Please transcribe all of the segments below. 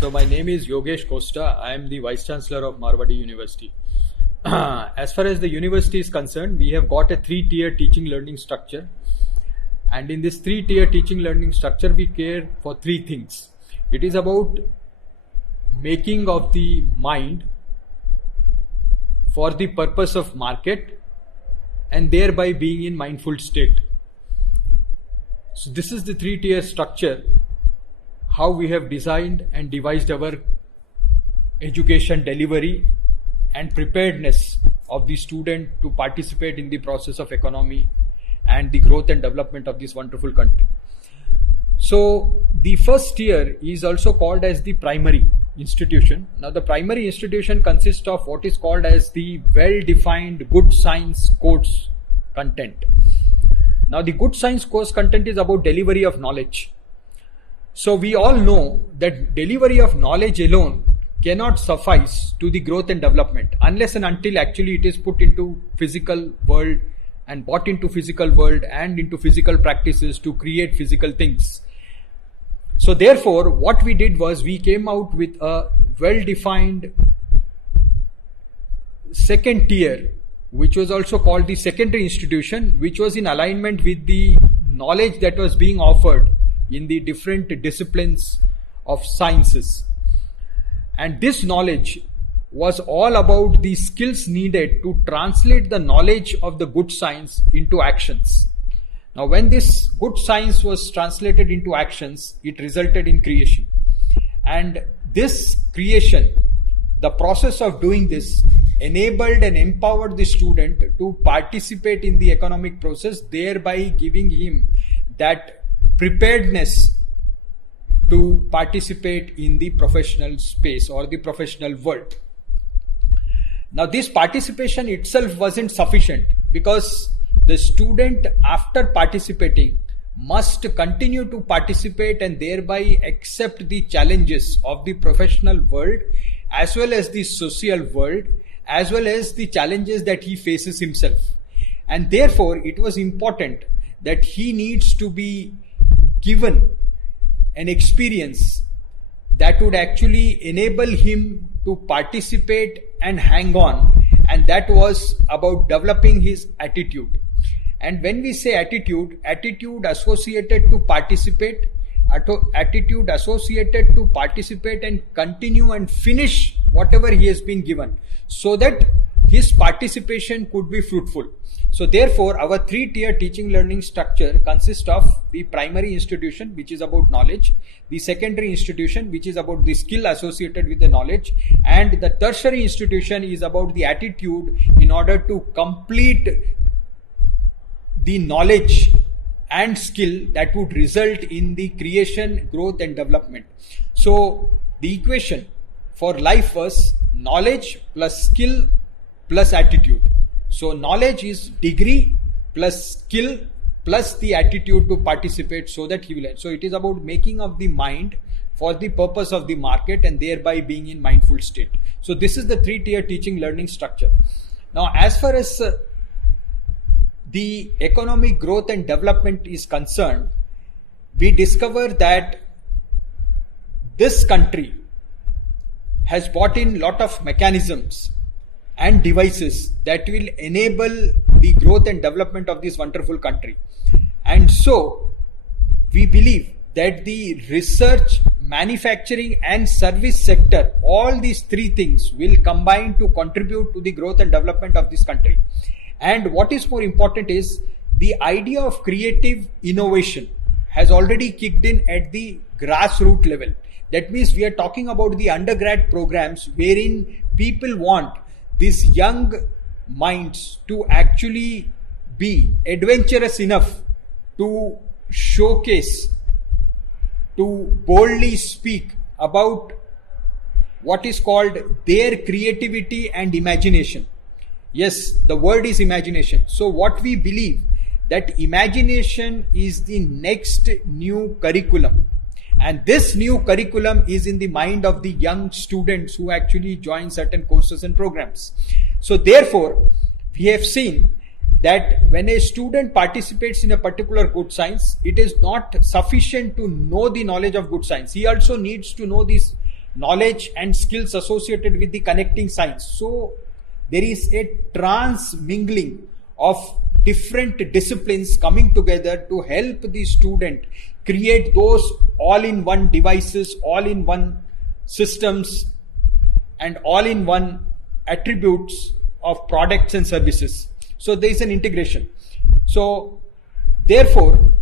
So my name is Yogesh Costa. I am the Vice Chancellor of Marwadi University. As far as the university is concerned, we have got a three-tier teaching learning structure. And in this three-tier teaching learning structure, we care for three things. It is about making of the mind for the purpose of market and thereby being in mindful state. So this is the three-tier structure, how we have designed and devised our education delivery and preparedness of the student to participate in the process of economy and the growth and development of this wonderful country. So the first tier is also called as the primary institution. Now the primary institution consists of what is called as the well-defined good science course content. Now the good science course content is about delivery of knowledge. So we all know that delivery of knowledge alone cannot suffice to the growth and development unless and until actually it is put into physical world and brought into physical world and into physical practices to create physical things. So therefore what we did was we came out with a well-defined second tier, which was also called the secondary institution, which was in alignment with the knowledge that was being offered in the different disciplines of sciences. And this knowledge was all about the skills needed to translate the knowledge of the good science into actions. Now when this good science was translated into actions, it resulted in creation. And this creation, the process of doing this, enabled and empowered the student to participate in the economic process, thereby giving him that preparedness to participate in the professional space or the professional world. Now this participation itself wasn't sufficient because the student, after participating, must continue to participate and thereby accept the challenges of the professional world as well as the social world as well as the challenges that he faces himself. And therefore it was important that he needs to be given an experience that would actually enable him to participate and hang on, and that was about developing his attitude. And when we say attitude associated to participate, attitude associated to participate and continue and finish whatever he has been given, so that his participation could be fruitful. So therefore our three-tier teaching learning structure consists of the primary institution, which is about knowledge, the secondary institution, which is about the skill associated with the knowledge, and the tertiary institution is about the attitude in order to complete the knowledge and skill that would result in the creation, growth and development. So the equation for life was knowledge plus skill plus attitude. So knowledge is degree plus skill plus the attitude to participate so that he will. So it is about making of the mind for the purpose of the market and thereby being in mindful state. So this is the three-tier teaching learning structure. Now as far as the economic growth and development is concerned, we discover that this country has brought in a lot of mechanisms and devices that will enable the growth and development of this wonderful country. And so we believe that the research, manufacturing and service sector, all these three things will combine to contribute to the growth and development of this country. And what is more important is the idea of creative innovation has already kicked in at the grassroots level. That means we are talking about the undergrad programs wherein people want these young minds to actually be adventurous enough to showcase, to boldly speak about what is called their creativity and imagination. Yes, the word is imagination. So what we believe that imagination is the next new curriculum. And this new curriculum is in the mind of the young students who actually join certain courses and programs. So therefore, we have seen that when a student participates in a particular good science, it is not sufficient to know the knowledge of good science. He also needs to know these knowledge and skills associated with the connecting science. So there is a transmingling of different disciplines coming together to help the student create those all-in-one devices, all-in-one systems, and all-in-one attributes of products and services. So there is an integration. So therefore,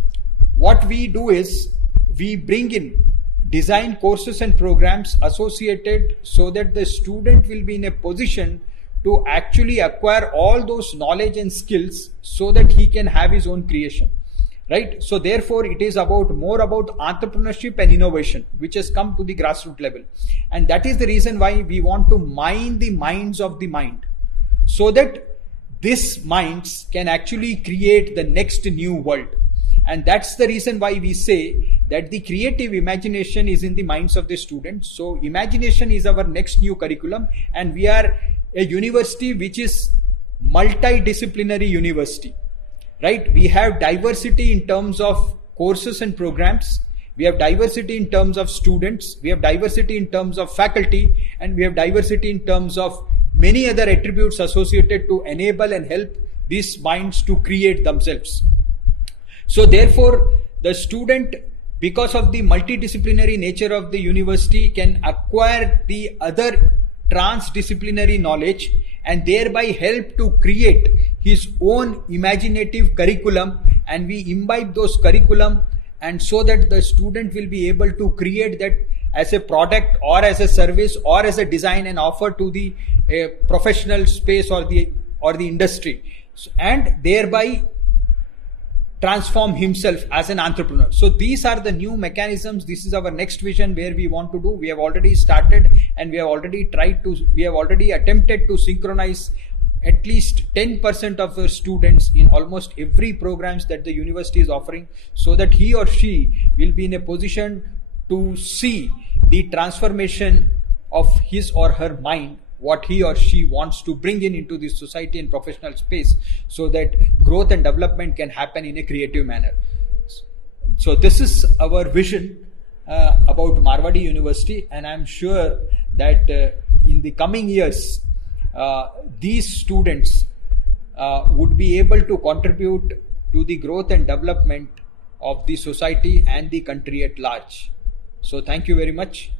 what we do is we bring in design courses and programs associated so that the student will be in a position to actually acquire all those knowledge and skills so that he can have his own creation, right? So therefore it is more about entrepreneurship and innovation, which has come to the grassroots level. And that is the reason why we want to mine the minds of the mind, so that these minds can actually create the next new world. And that's the reason why we say that the creative imagination is in the minds of the students. So imagination is our next new curriculum, and we are a university which is multidisciplinary university, right? We have diversity in terms of courses and programs. We have diversity in terms of students. We have diversity in terms of faculty, and we have diversity in terms of many other attributes associated to enable and help these minds to create themselves. So therefore, the student, because of the multidisciplinary nature of the university, can acquire the other transdisciplinary knowledge and thereby help to create his own imaginative curriculum, and we imbibe those curriculum, and so that the student will be able to create that as a product or as a service or as a design and offer to the professional space or the industry, and thereby transform himself as an entrepreneur. So these are the new mechanisms. This is our next vision where we want to do. We have already started, and we have already attempted to synchronize at least 10% of our students in almost every programs that the university is offering, so that he or she will be in a position to see the transformation of his or her mind, what he or she wants to bring into the society and professional space, so that growth and development can happen in a creative manner. So this is our vision about Marwadi University, and I'm sure that in the coming years, these students would be able to contribute to the growth and development of the society and the country at large. So thank you very much.